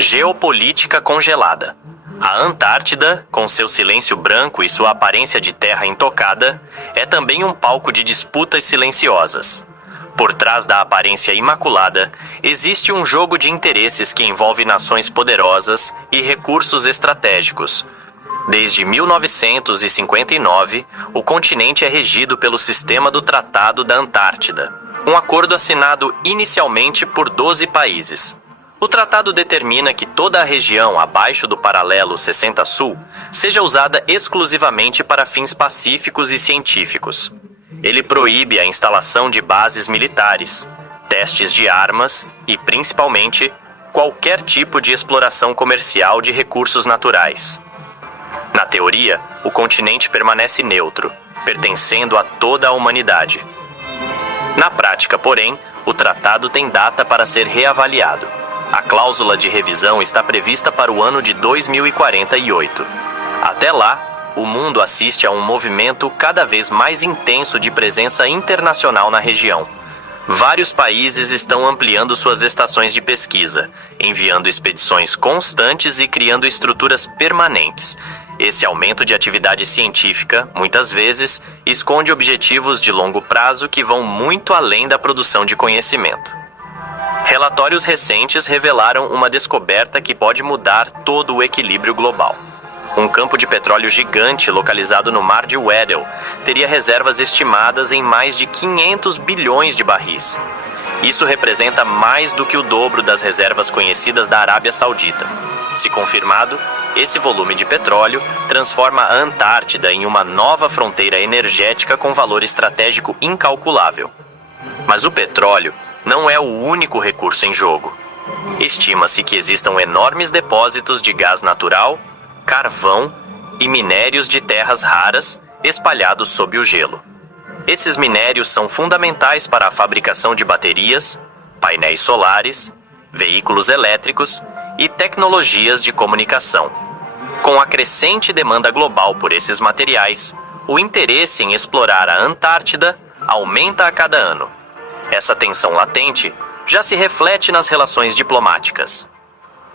Geopolítica congelada. A Antártida, com seu silêncio branco e sua aparência de terra intocada, é também um palco de disputas silenciosas. Por trás da aparência imaculada, existe um jogo de interesses que envolve nações poderosas e recursos estratégicos. Desde 1959, o continente é regido pelo sistema do Tratado da Antártida, um acordo assinado inicialmente por 12 países. O tratado determina que toda a região abaixo do paralelo 60 Sul seja usada exclusivamente para fins pacíficos e científicos. Ele proíbe a instalação de bases militares, testes de armas e, principalmente, qualquer tipo de exploração comercial de recursos naturais. Na teoria, o continente permanece neutro, pertencendo a toda a humanidade. Na prática, porém, o tratado tem data para ser reavaliado. A cláusula de revisão está prevista para o ano de 2048. Até lá, o mundo assiste a um movimento cada vez mais intenso de presença internacional na região. Vários países estão ampliando suas estações de pesquisa, enviando expedições constantes e criando estruturas permanentes. Esse aumento de atividade científica, muitas vezes, esconde objetivos de longo prazo que vão muito além da produção de conhecimento. Relatórios recentes revelaram uma descoberta que pode mudar todo o equilíbrio global. Um campo de petróleo gigante localizado no Mar de Weddell teria reservas estimadas em mais de 500 bilhões de barris. Isso representa mais do que o dobro das reservas conhecidas da Arábia Saudita. Se confirmado, esse volume de petróleo transforma a Antártida em uma nova fronteira energética com valor estratégico incalculável. Mas o petróleo não é o único recurso em jogo. Estima-se que existam enormes depósitos de gás natural, carvão e minérios de terras raras espalhados sob o gelo. Esses minérios são fundamentais para a fabricação de baterias, painéis solares, veículos elétricos e tecnologias de comunicação. Com a crescente demanda global por esses materiais, o interesse em explorar a Antártida aumenta a cada ano. Essa tensão latente já se reflete nas relações diplomáticas.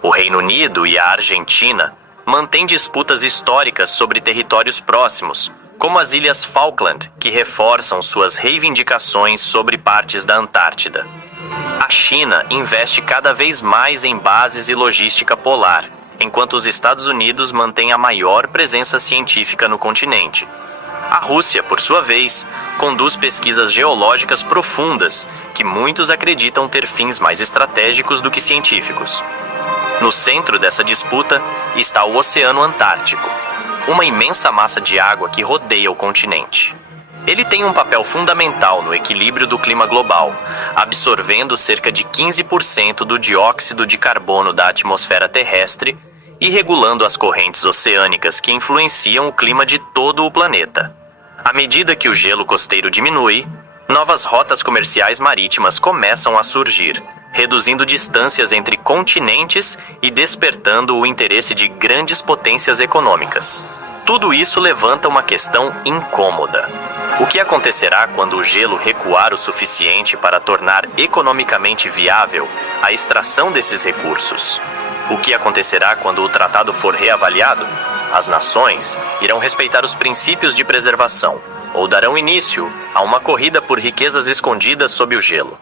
O Reino Unido e a Argentina mantêm disputas históricas sobre territórios próximos, como as Ilhas Falkland, que reforçam suas reivindicações sobre partes da Antártida. A China investe cada vez mais em bases e logística polar, enquanto os Estados Unidos mantêm a maior presença científica no continente. A Rússia, por sua vez, conduz pesquisas geológicas profundas que muitos acreditam ter fins mais estratégicos do que científicos. No centro dessa disputa está o Oceano Antártico, uma imensa massa de água que rodeia o continente. Ele tem um papel fundamental no equilíbrio do clima global, absorvendo cerca de 15% do dióxido de carbono da atmosfera terrestre e regulando as correntes oceânicas que influenciam o clima de todo o planeta. À medida que o gelo costeiro diminui, novas rotas comerciais marítimas começam a surgir, reduzindo distâncias entre continentes e despertando o interesse de grandes potências econômicas. Tudo isso levanta uma questão incômoda. O que acontecerá quando o gelo recuar o suficiente para tornar economicamente viável a extração desses recursos? O que acontecerá quando o tratado for reavaliado? As nações irão respeitar os princípios de preservação ou darão início a uma corrida por riquezas escondidas sob o gelo.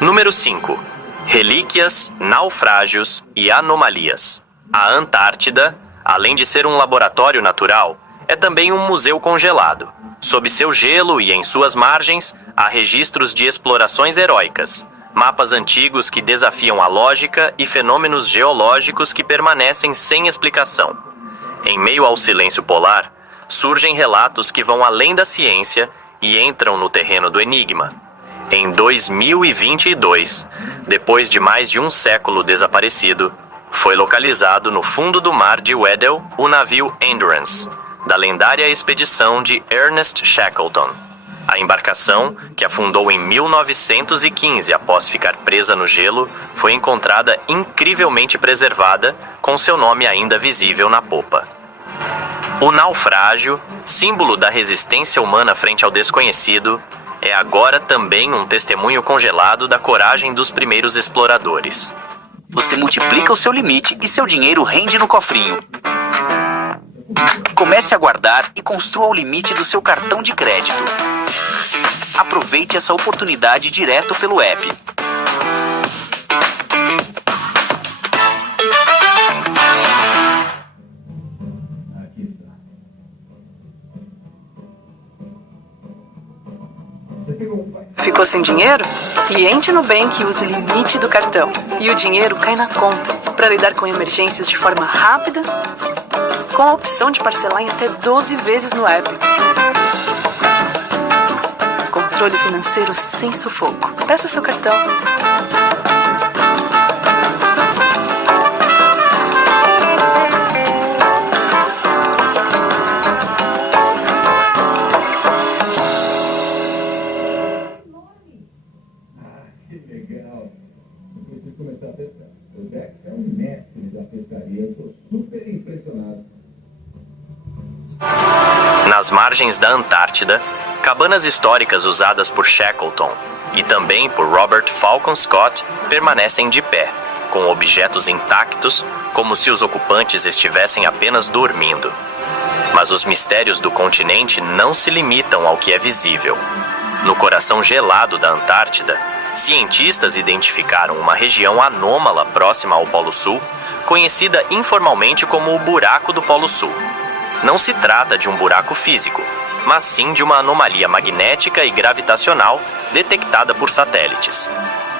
Número 5. Relíquias, naufrágios e anomalias. A Antártida, além de ser um laboratório natural, é também um museu congelado. Sob seu gelo e em suas margens, há registros de explorações heróicas, mapas antigos que desafiam a lógica e fenômenos geológicos que permanecem sem explicação. Em meio ao silêncio polar, surgem relatos que vão além da ciência e entram no terreno do enigma. Em 2022, depois de mais de um século desaparecido, foi localizado no fundo do mar de Weddell o navio Endurance, da lendária expedição de Ernest Shackleton. A embarcação, que afundou em 1915 após ficar presa no gelo, foi encontrada incrivelmente preservada, com seu nome ainda visível na popa. O naufrágio, símbolo da resistência humana frente ao desconhecido, é agora também um testemunho congelado da coragem dos primeiros exploradores. Você multiplica o seu limite e seu dinheiro rende no cofrinho. Comece a guardar e construa o limite do seu cartão de crédito. Aproveite essa oportunidade direto pelo app. Ficou sem dinheiro? Cliente Nubank usa o limite do cartão e o dinheiro cai na conta para lidar com emergências de forma rápida, com a opção de parcelar em até 12 vezes no app. Controle financeiro sem sufoco. Peça seu cartão. Que legal! Eu preciso começar a pescar. O Dex é um mestre da pescaria. Eu tô super impressionado. Nas margens da Antártida, cabanas históricas usadas por Shackleton e também por Robert Falcon Scott permanecem de pé, com objetos intactos, como se os ocupantes estivessem apenas dormindo. Mas os mistérios do continente não se limitam ao que é visível. No coração gelado da Antártida, cientistas identificaram uma região anômala próxima ao Polo Sul, conhecida informalmente como o Buraco do Polo Sul. Não se trata de um buraco físico, mas sim de uma anomalia magnética e gravitacional detectada por satélites.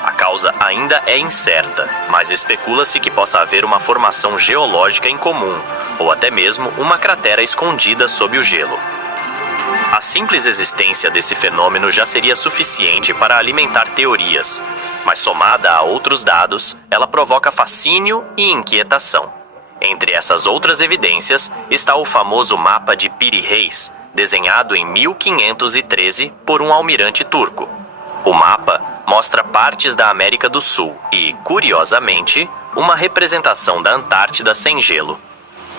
A causa ainda é incerta, mas especula-se que possa haver uma formação geológica em comum, ou até mesmo uma cratera escondida sob o gelo. A simples existência desse fenômeno já seria suficiente para alimentar teorias, mas somada a outros dados, ela provoca fascínio e inquietação. Entre essas outras evidências está o famoso mapa de Piri Reis, desenhado em 1513 por um almirante turco. O mapa mostra partes da América do Sul e, curiosamente, uma representação da Antártida sem gelo.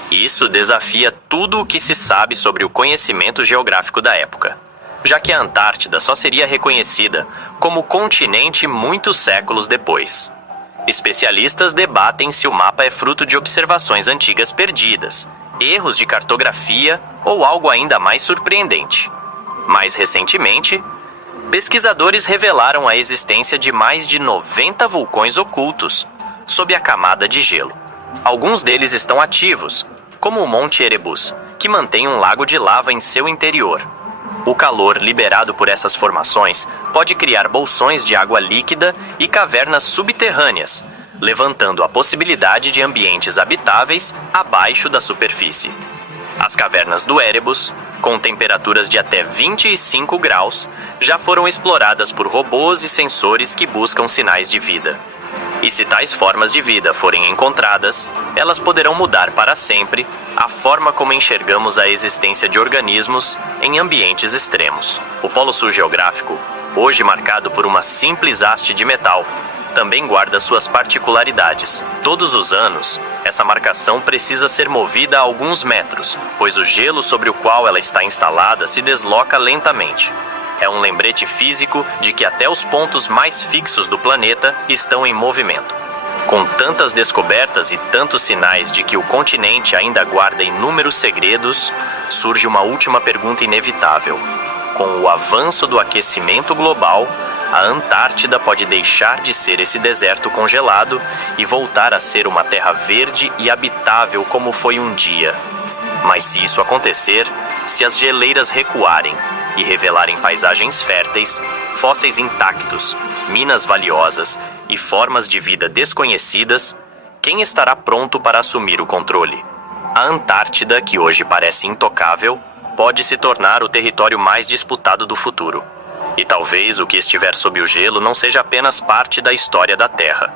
Isso desafia tudo o que se sabe sobre o conhecimento geográfico da época, já que a Antártida só seria reconhecida como continente muitos séculos depois. Especialistas debatem se o mapa é fruto de observações antigas perdidas, erros de cartografia ou algo ainda mais surpreendente. Mais recentemente, pesquisadores revelaram a existência de mais de 90 vulcões ocultos sob a camada de gelo. Alguns deles estão ativos, como o Monte Erebus, que mantém um lago de lava em seu interior. O calor liberado por essas formações pode criar bolsões de água líquida e cavernas subterrâneas, levantando a possibilidade de ambientes habitáveis abaixo da superfície. As cavernas do Erebus, com temperaturas de até 25 graus, já foram exploradas por robôs e sensores que buscam sinais de vida. E se tais formas de vida forem encontradas, elas poderão mudar para sempre a forma como enxergamos a existência de organismos em ambientes extremos. O Polo Sul geográfico, hoje marcado por uma simples haste de metal, também guarda suas particularidades. Todos os anos, essa marcação precisa ser movida a alguns metros, pois o gelo sobre o qual ela está instalada se desloca lentamente. É um lembrete físico de que até os pontos mais fixos do planeta estão em movimento. Com tantas descobertas e tantos sinais de que o continente ainda guarda inúmeros segredos, surge uma última pergunta inevitável. Com o avanço do aquecimento global, a Antártida pode deixar de ser esse deserto congelado e voltar a ser uma terra verde e habitável como foi um dia. Mas se isso acontecer, se as geleiras recuarem e revelarem paisagens férteis, fósseis intactos, minas valiosas e formas de vida desconhecidas, quem estará pronto para assumir o controle? A Antártida, que hoje parece intocável, pode se tornar o território mais disputado do futuro. E talvez o que estiver sob o gelo não seja apenas parte da história da Terra.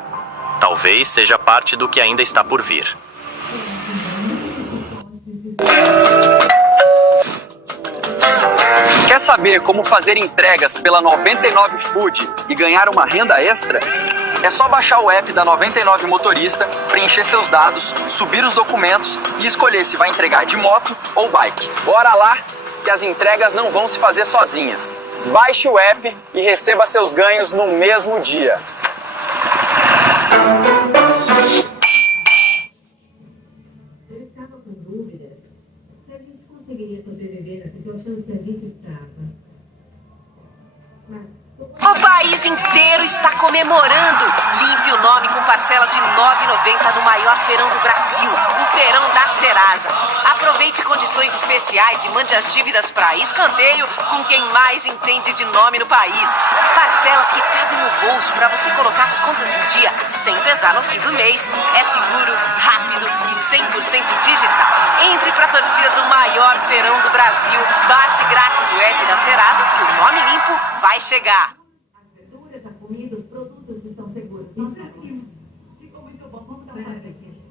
Talvez seja parte do que ainda está por vir. Quer saber como fazer entregas pela 99 Food e ganhar uma renda extra? É só baixar o app da 99 Motorista, preencher seus dados, subir os documentos e escolher se vai entregar de moto ou bike. Bora lá, que as entregas não vão se fazer sozinhas. Baixe o app e receba seus ganhos no mesmo dia. achando que a gente estava. O país inteiro está comemorando. Limpe o nome com parcelas de R$ 9,90 no maior feirão do Brasil, o Feirão da Serasa. Aproveite condições especiais e mande as dívidas para escanteio com quem mais entende de nome no país. Parcelas que cabem no bolso para você colocar as contas em dia sem pesar no fim do mês. É seguro, rápido e 100% digital. Entre para a torcida do maior feirão do Brasil. Baixe grátis o app da Serasa que o nome limpo vai chegar. A comida, os produtos estão seguros. Isso aqui ficou muito bom. Vamos dar uma olhada aqui.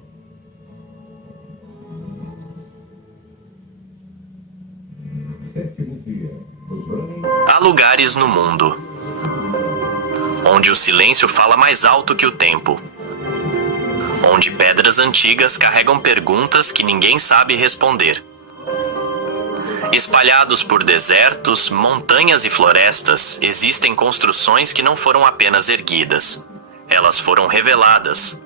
Sétimo dia. Os running... Há lugares no mundo onde o silêncio fala mais alto que o tempo, onde pedras antigas carregam perguntas que ninguém sabe responder. Espalhados por desertos, montanhas e florestas, existem construções que não foram apenas erguidas. Elas foram reveladas.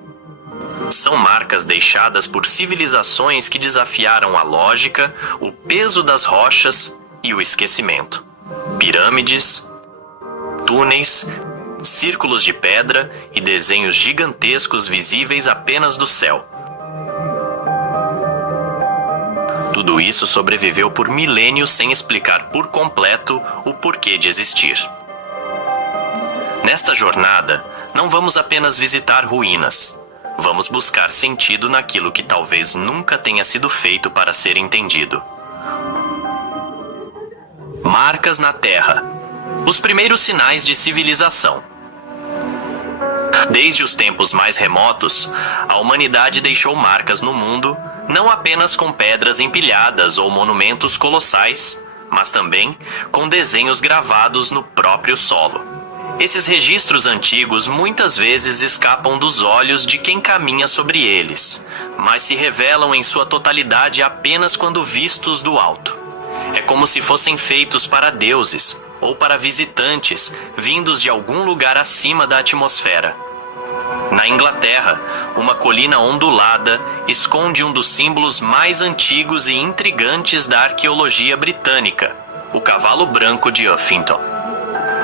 São marcas deixadas por civilizações que desafiaram a lógica, o peso das rochas e o esquecimento. Pirâmides, túneis, círculos de pedra e desenhos gigantescos visíveis apenas do céu. Tudo isso sobreviveu por milênios sem explicar por completo o porquê de existir. Nesta jornada, não vamos apenas visitar ruínas. Vamos buscar sentido naquilo que talvez nunca tenha sido feito para ser entendido. Marcas na Terra. Os primeiros sinais de civilização. Desde os tempos mais remotos, a humanidade deixou marcas no mundo, não apenas com pedras empilhadas ou monumentos colossais, mas também com desenhos gravados no próprio solo. Esses registros antigos muitas vezes escapam dos olhos de quem caminha sobre eles, mas se revelam em sua totalidade apenas quando vistos do alto. É como se fossem feitos para deuses ou para visitantes vindos de algum lugar acima da atmosfera. Na Inglaterra, uma colina ondulada esconde um dos símbolos mais antigos e intrigantes da arqueologia britânica, o cavalo branco de Uffington.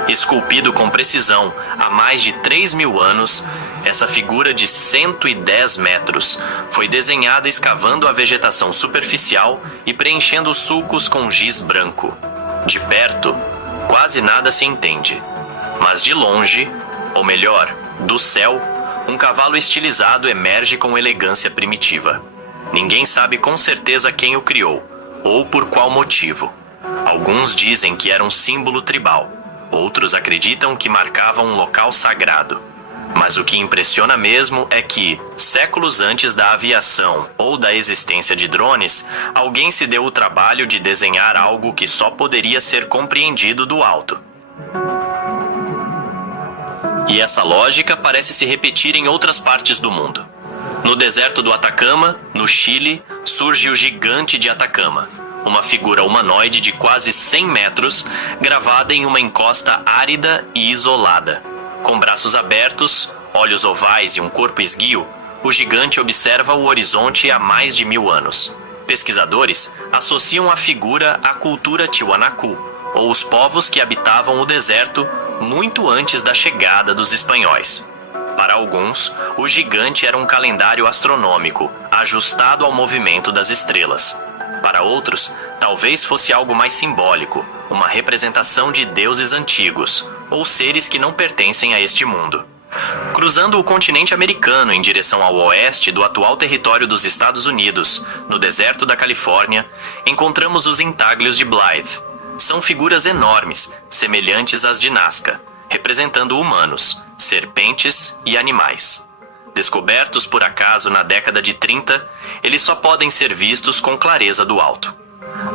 Esculpido com precisão há mais de 3.000 anos, essa figura de 110 metros foi desenhada escavando a vegetação superficial e preenchendo os sulcos com giz branco. De perto, quase nada se entende, mas de longe, ou melhor, do céu, um cavalo estilizado emerge com elegância primitiva. Ninguém sabe com certeza quem o criou, ou por qual motivo. Alguns dizem que era um símbolo tribal, outros acreditam que marcava um local sagrado. Mas o que impressiona mesmo é que, séculos antes da aviação ou da existência de drones, alguém se deu o trabalho de desenhar algo que só poderia ser compreendido do alto. E essa lógica parece se repetir em outras partes do mundo. No deserto do Atacama, no Chile, surge o gigante de Atacama, uma figura humanoide de quase 100 metros, gravada em uma encosta árida e isolada. Com braços abertos, olhos ovais e um corpo esguio, o gigante observa o horizonte há mais de 1000 anos. Pesquisadores associam a figura à cultura Tiwanaku, ou os povos que habitavam o deserto muito antes da chegada dos espanhóis. Para alguns, o gigante era um calendário astronômico, ajustado ao movimento das estrelas. Para outros, talvez fosse algo mais simbólico, uma representação de deuses antigos, ou seres que não pertencem a este mundo. Cruzando o continente americano em direção ao oeste do atual território dos Estados Unidos, no deserto da Califórnia, encontramos os intáglios de Blythe. São figuras enormes, semelhantes às de Nazca, representando humanos, serpentes e animais. Descobertos por acaso na década de 30, eles só podem ser vistos com clareza do alto.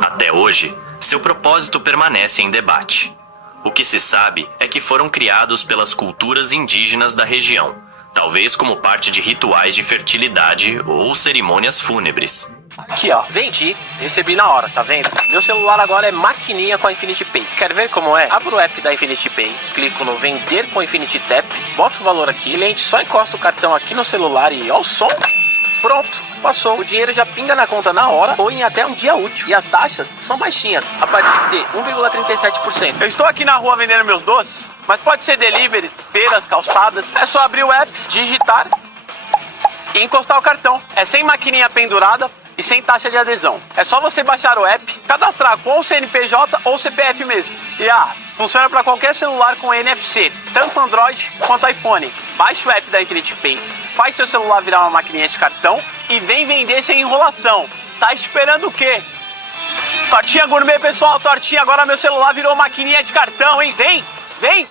Até hoje, seu propósito permanece em debate. O que se sabe é que foram criados pelas culturas indígenas da região, talvez como parte de rituais de fertilidade ou cerimônias fúnebres. Aqui ó, vendi, recebi na hora, tá vendo? Meu celular agora é maquininha com a Infinity Pay. Quer ver como é? Abro o app da Infinity Pay, clico no vender com Infinity Tap, boto o valor aqui, cliente só encosta o cartão aqui no celular e ó o som. Pronto, passou. O dinheiro já pinga na conta na hora ou em até um dia útil. E as taxas são baixinhas, a partir de 1,37%. Eu estou aqui na rua vendendo meus doces, mas pode ser delivery, feiras, calçadas. É só abrir o app, digitar e encostar o cartão. É sem maquininha pendurada e sem taxa de adesão. É só você baixar o app, cadastrar com o CNPJ ou CPF mesmo. E funciona para qualquer celular com NFC, tanto Android quanto iPhone. Baixe o app da Infinity Pay, faz seu celular virar uma maquininha de cartão e vem vender sem enrolação. Tá esperando o quê? Tortinha gourmet, pessoal, tortinha. Agora meu celular virou maquininha de cartão, hein? Vem, vem!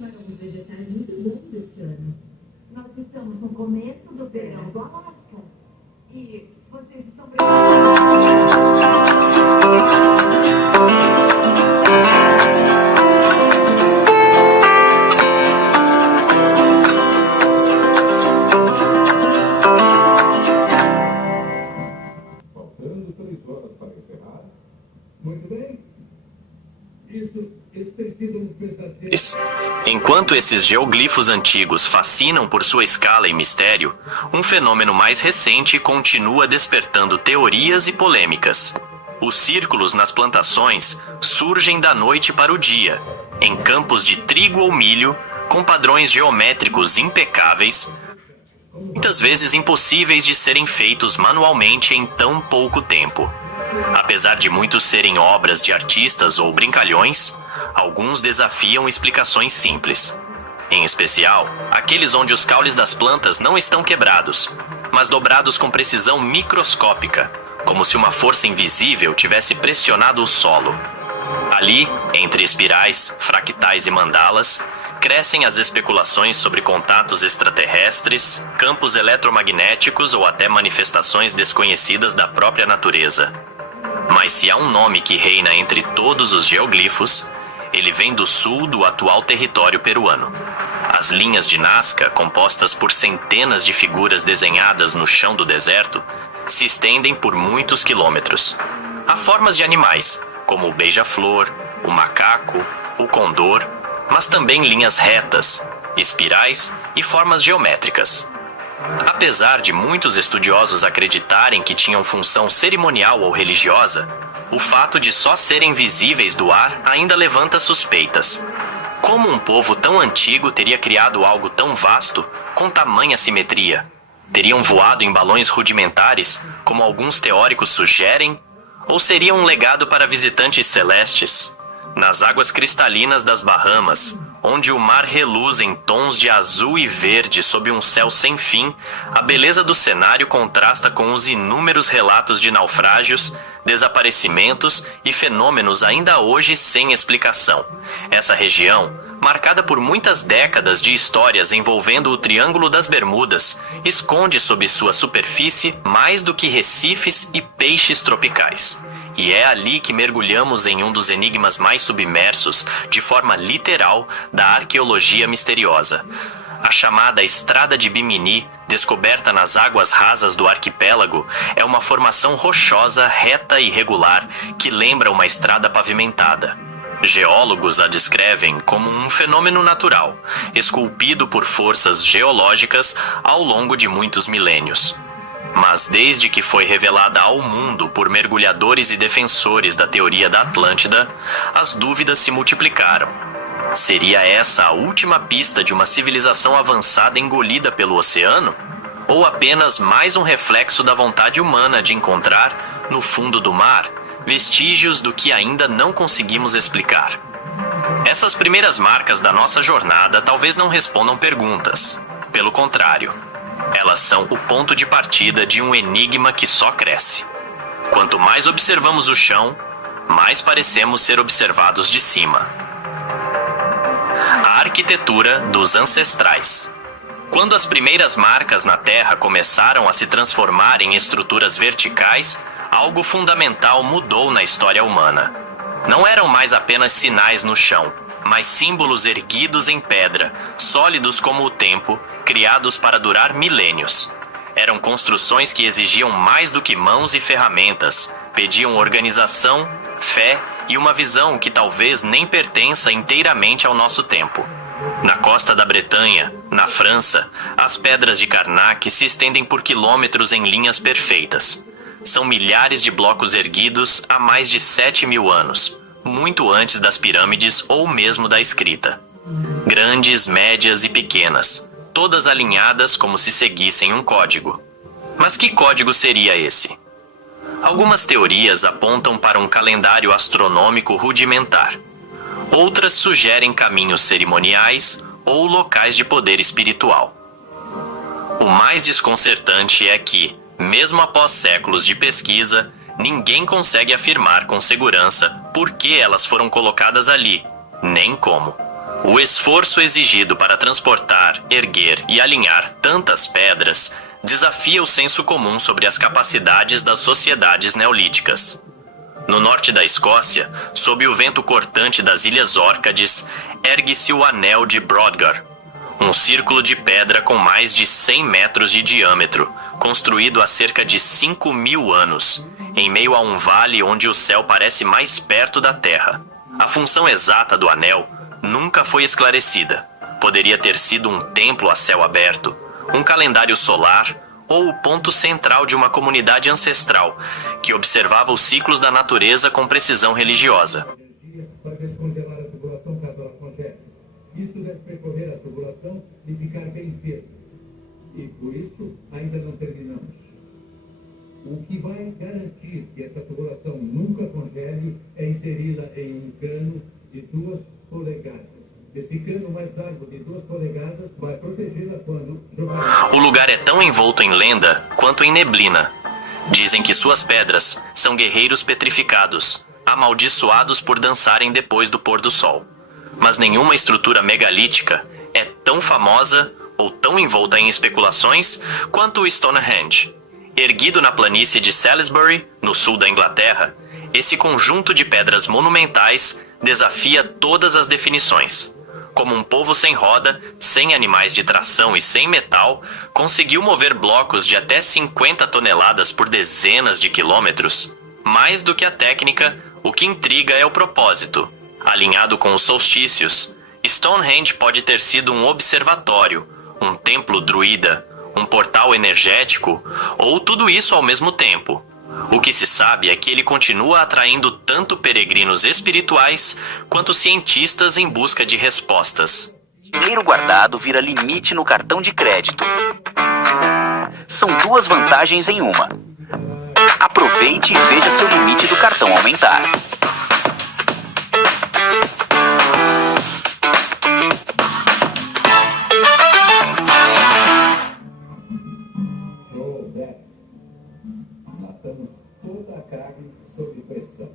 Os vegetais muito bons este ano. Nós estamos no começo do verão do Alasca. E vocês estão Faltando 3 horas para encerrar. Muito bem. Isso tem sido um pesadelo. Enquanto esses geoglifos antigos fascinam por sua escala e mistério, um fenômeno mais recente continua despertando teorias e polêmicas. Os círculos nas plantações surgem da noite para o dia, em campos de trigo ou milho, com padrões geométricos impecáveis, muitas vezes impossíveis de serem feitos manualmente em tão pouco tempo. Apesar de muitos serem obras de artistas ou brincalhões, alguns desafiam explicações simples. Em especial, aqueles onde os caules das plantas não estão quebrados, mas dobrados com precisão microscópica, como se uma força invisível tivesse pressionado o solo. Ali, entre espirais, fractais e mandalas, crescem as especulações sobre contatos extraterrestres, campos eletromagnéticos ou até manifestações desconhecidas da própria natureza. Mas se há um nome que reina entre todos os geoglifos, ele vem do sul do atual território peruano. As linhas de Nazca, compostas por centenas de figuras desenhadas no chão do deserto, se estendem por muitos quilômetros. Há formas de animais, como o beija-flor, o macaco, o condor, mas também linhas retas, espirais e formas geométricas. Apesar de muitos estudiosos acreditarem que tinham função cerimonial ou religiosa, o fato de só serem visíveis do ar ainda levanta suspeitas. Como um povo tão antigo teria criado algo tão vasto, com tamanha simetria? Teriam voado em balões rudimentares, como alguns teóricos sugerem? Ou seria um legado para visitantes celestes? Nas águas cristalinas das Bahamas, onde o mar reluz em tons de azul e verde sob um céu sem fim, a beleza do cenário contrasta com os inúmeros relatos de naufrágios, desaparecimentos e fenômenos ainda hoje sem explicação. Essa região, marcada por muitas décadas de histórias envolvendo o Triângulo das Bermudas, esconde sob sua superfície mais do que recifes e peixes tropicais. E é ali que mergulhamos em um dos enigmas mais submersos, de forma literal, da arqueologia misteriosa. A chamada Estrada de Bimini, descoberta nas águas rasas do arquipélago, é uma formação rochosa, reta e regular, que lembra uma estrada pavimentada. Geólogos a descrevem como um fenômeno natural, esculpido por forças geológicas ao longo de muitos milênios. Mas desde que foi revelada ao mundo por mergulhadores e defensores da teoria da Atlântida, as dúvidas se multiplicaram. Seria essa a última pista de uma civilização avançada engolida pelo oceano? Ou apenas mais um reflexo da vontade humana de encontrar, no fundo do mar, vestígios do que ainda não conseguimos explicar? Essas primeiras marcas da nossa jornada talvez não respondam perguntas. Pelo contrário, elas são o ponto de partida de um enigma que só cresce. Quanto mais observamos o chão, mais parecemos ser observados de cima. A arquitetura dos ancestrais. Quando as primeiras marcas na Terra começaram a se transformar em estruturas verticais, algo fundamental mudou na história humana. Não eram mais apenas sinais no chão, mas símbolos erguidos em pedra, sólidos como o tempo, criados para durar milênios. Eram construções que exigiam mais do que mãos e ferramentas, pediam organização, fé e uma visão que talvez nem pertença inteiramente ao nosso tempo. Na costa da Bretanha, na França, As pedras de Karnak se estendem por quilômetros em linhas perfeitas. São milhares de blocos erguidos há mais de 7.000 anos, muito antes das pirâmides ou mesmo da escrita. Grandes, médias e pequenas, todas alinhadas como se seguissem um código. Mas que código seria esse? Algumas teorias apontam para um calendário astronômico rudimentar. Outras sugerem caminhos cerimoniais ou locais de poder espiritual. O mais desconcertante é que, mesmo após séculos de pesquisa, ninguém consegue afirmar com segurança por que elas foram colocadas ali, nem como. O esforço exigido para transportar, erguer e alinhar tantas pedras desafia o senso comum sobre as capacidades das sociedades neolíticas. No norte da Escócia, sob o vento cortante das Ilhas Órcades, ergue-se o Anel de Brodgar, um círculo de pedra com mais de 100 metros de diâmetro, construído há cerca de 5.000 anos, em meio a um vale onde o céu parece mais perto da terra. A função exata do anel nunca foi esclarecida. Poderia ter sido um templo a céu aberto, um calendário solar ou o ponto central de uma comunidade ancestral que observava os ciclos da natureza com precisão religiosa. Para descongelar a tubulação caso ela congele. Isso deve percorrer a tubulação e ficar bem firme. E por isso ainda não terminamos. O que vai garantir que essa tubulação nunca congele é inseri-la em um cano de 2 polegadas. Esse cano mais largo de 2 polegadas vai protegê-la quando jogar. O lugar é tão envolto em lenda quanto em neblina. Dizem que suas pedras são guerreiros petrificados, amaldiçoados por dançarem depois do pôr do sol. Mas nenhuma estrutura megalítica é tão famosa ou tão envolta em especulações quanto o Stonehenge. Erguido na planície de Salisbury, no sul da Inglaterra, esse conjunto de pedras monumentais desafia todas as definições. Como um povo sem roda, sem animais de tração e sem metal, conseguiu mover blocos de até 50 toneladas por dezenas de quilômetros. Mais do que a técnica, o que intriga é o propósito. Alinhado com os solstícios, Stonehenge pode ter sido um observatório, um templo druida, um portal energético, ou tudo isso ao mesmo tempo. O que se sabe é que ele continua atraindo tanto peregrinos espirituais quanto cientistas em busca de respostas. Dinheiro guardado vira limite no cartão de crédito. São 2 vantagens em uma. Aproveite e veja seu limite do cartão aumentar. Show, Dex. Matamos toda a carne sob pressão.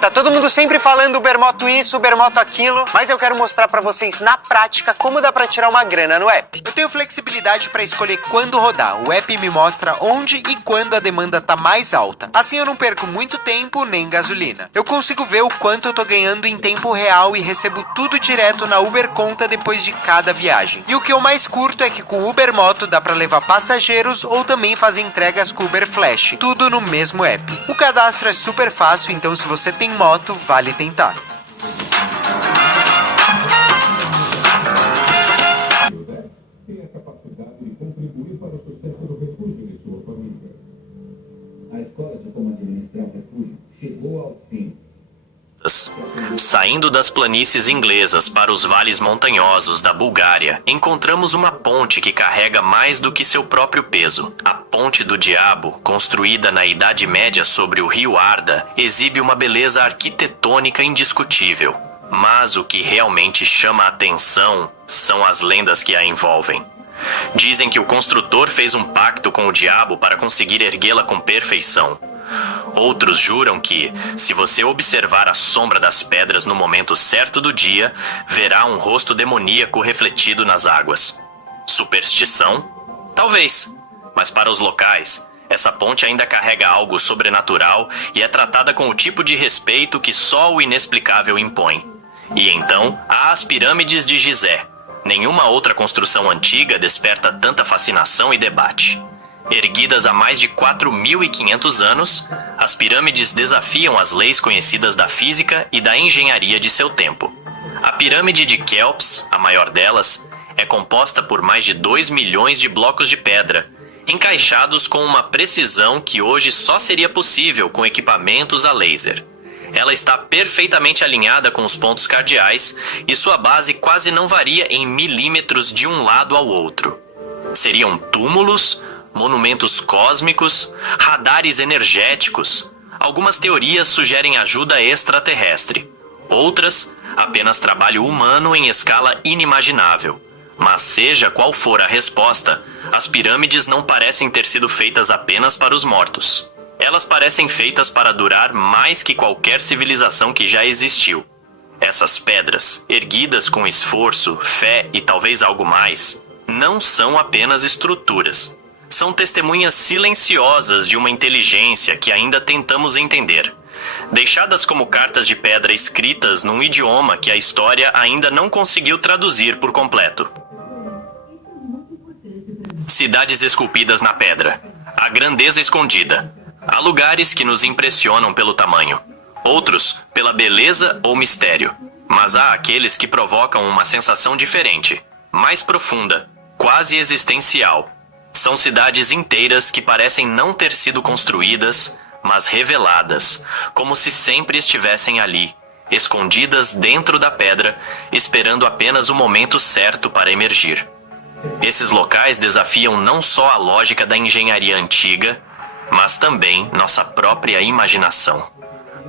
Tá todo mundo sempre falando Ubermoto isso, Ubermoto aquilo, mas eu quero mostrar pra vocês na prática como dá pra tirar uma grana no app. Eu tenho flexibilidade pra escolher quando rodar, o app me mostra onde e quando a demanda tá mais alta. Assim eu não perco muito tempo nem gasolina. Eu consigo ver o quanto eu tô ganhando em tempo real e recebo tudo direto na Uber Conta depois de cada viagem. E o que eu mais curto é que com o Ubermoto dá pra levar passageiros ou também fazer entregas com o Uber Flash, tudo no mesmo app. O cadastro é super fácil, então se você tem moto, vale tentar. O Dex tem a capacidade de contribuir para o sucesso do refúgio de sua família. A escola de como administrar o refúgio chegou ao fim. Saindo das planícies inglesas para os vales montanhosos da Bulgária, encontramos uma ponte que carrega mais do que seu próprio peso. A Ponte do Diabo, construída na Idade Média sobre o rio Arda, exibe uma beleza arquitetônica indiscutível. Mas o que realmente chama a atenção são as lendas que a envolvem. Dizem que o construtor fez um pacto com o diabo para conseguir erguê-la com perfeição. Outros juram que, se você observar a sombra das pedras no momento certo do dia, verá um rosto demoníaco refletido nas águas. Superstição? Talvez, mas para os locais, essa ponte ainda carrega algo sobrenatural e é tratada com o tipo de respeito que só o inexplicável impõe. E então, há as pirâmides de Gizé. Nenhuma outra construção antiga desperta tanta fascinação e debate. Erguidas há mais de 4.500 anos, as pirâmides desafiam as leis conhecidas da física e da engenharia de seu tempo. A pirâmide de Quéops, a maior delas, é composta por mais de 2 milhões de blocos de pedra, encaixados com uma precisão que hoje só seria possível com equipamentos a laser. Ela está perfeitamente alinhada com os pontos cardeais e sua base quase não varia em milímetros de um lado ao outro. Seriam túmulos, monumentos cósmicos, radares energéticos. Algumas teorias sugerem ajuda extraterrestre. Outras, apenas trabalho humano em escala inimaginável. Mas seja qual for a resposta, as pirâmides não parecem ter sido feitas apenas para os mortos. Elas parecem feitas para durar mais que qualquer civilização que já existiu. Essas pedras, erguidas com esforço, fé e talvez algo mais, não são apenas estruturas. São testemunhas silenciosas de uma inteligência que ainda tentamos entender. Deixadas como cartas de pedra escritas num idioma que a história ainda não conseguiu traduzir por completo. Cidades esculpidas na pedra. A grandeza escondida. Há lugares que nos impressionam pelo tamanho. Outros, pela beleza ou mistério. Mas há aqueles que provocam uma sensação diferente, mais profunda, quase existencial. São cidades inteiras que parecem não ter sido construídas, mas reveladas, como se sempre estivessem ali, escondidas dentro da pedra, esperando apenas o momento certo para emergir. Esses locais desafiam não só a lógica da engenharia antiga, mas também nossa própria imaginação.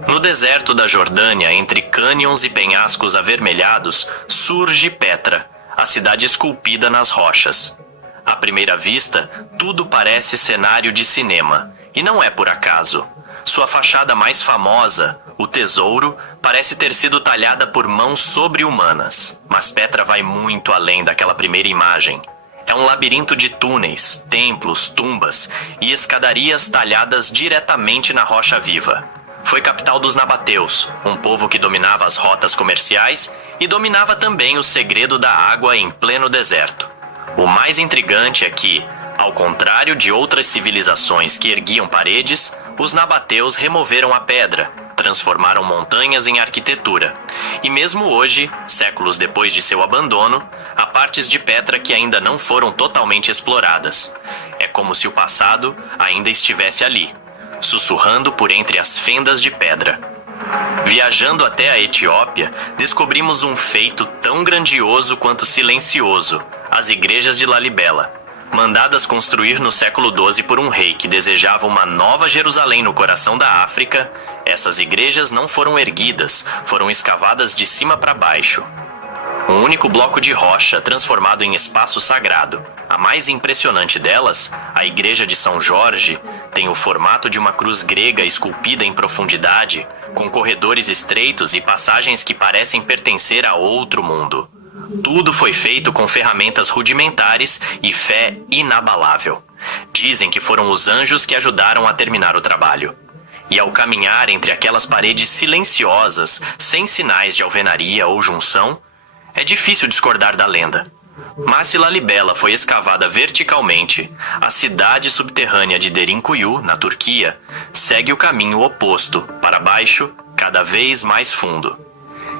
No deserto da Jordânia, entre cânions e penhascos avermelhados, surge Petra, a cidade esculpida nas rochas. À primeira vista, tudo parece cenário de cinema, e não é por acaso. Sua fachada mais famosa, o Tesouro, parece ter sido talhada por mãos sobre-humanas. Mas Petra vai muito além daquela primeira imagem. É um labirinto de túneis, templos, tumbas e escadarias talhadas diretamente na rocha viva. Foi capital dos nabateus, um povo que dominava as rotas comerciais e dominava também o segredo da água em pleno deserto. O mais intrigante é que, ao contrário de outras civilizações que erguiam paredes, os nabateus removeram a pedra, transformaram montanhas em arquitetura. E mesmo hoje, séculos depois de seu abandono, há partes de Petra que ainda não foram totalmente exploradas. É como se o passado ainda estivesse ali, sussurrando por entre as fendas de pedra. Viajando até a Etiópia, descobrimos um feito tão grandioso quanto silencioso: as igrejas de Lalibela. Mandadas construir no século XII por um rei que desejava uma nova Jerusalém no coração da África, essas igrejas não foram erguidas, foram escavadas de cima para baixo. Um único bloco de rocha transformado em espaço sagrado. A mais impressionante delas, a igreja de São Jorge, tem o formato de uma cruz grega esculpida em profundidade, com corredores estreitos e passagens que parecem pertencer a outro mundo. Tudo foi feito com ferramentas rudimentares e fé inabalável. Dizem que foram os anjos que ajudaram a terminar o trabalho. E ao caminhar entre aquelas paredes silenciosas, sem sinais de alvenaria ou junção, é difícil discordar da lenda. Mas se Lalibela foi escavada verticalmente, a cidade subterrânea de Derinkuyu, na Turquia, segue o caminho oposto, para baixo, cada vez mais fundo.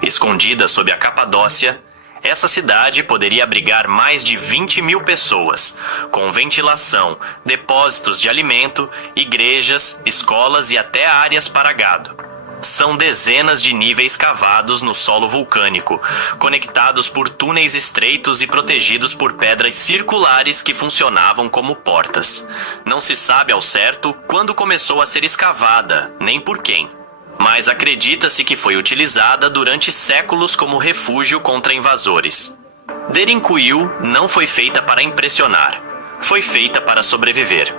Escondida sob a Capadócia, essa cidade poderia abrigar mais de 20 mil pessoas, com ventilação, depósitos de alimento, igrejas, escolas e até áreas para gado. São dezenas de níveis cavados no solo vulcânico, conectados por túneis estreitos e protegidos por pedras circulares que funcionavam como portas. Não se sabe ao certo quando começou a ser escavada, nem por quem. Mas acredita-se que foi utilizada durante séculos como refúgio contra invasores. Derinkuyu não foi feita para impressionar, foi feita para sobreviver.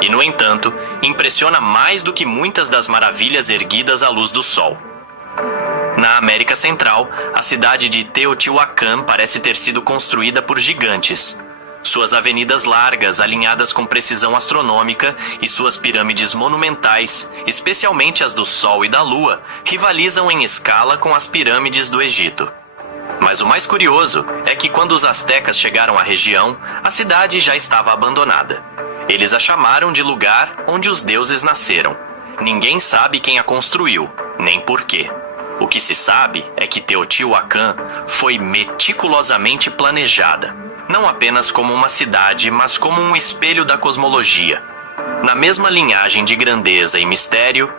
E, no entanto, impressiona mais do que muitas das maravilhas erguidas à luz do sol. Na América Central, a cidade de Teotihuacan parece ter sido construída por gigantes. Suas avenidas largas, alinhadas com precisão astronômica, e suas pirâmides monumentais, especialmente as do Sol e da Lua, rivalizam em escala com as pirâmides do Egito. Mas o mais curioso é que quando os astecas chegaram à região, a cidade já estava abandonada. Eles a chamaram de lugar onde os deuses nasceram. Ninguém sabe quem a construiu, nem por quê. O que se sabe é que Teotihuacan foi meticulosamente planejada. não apenas como uma cidade, mas como um espelho da cosmologia. Na mesma linhagem de grandeza e mistério,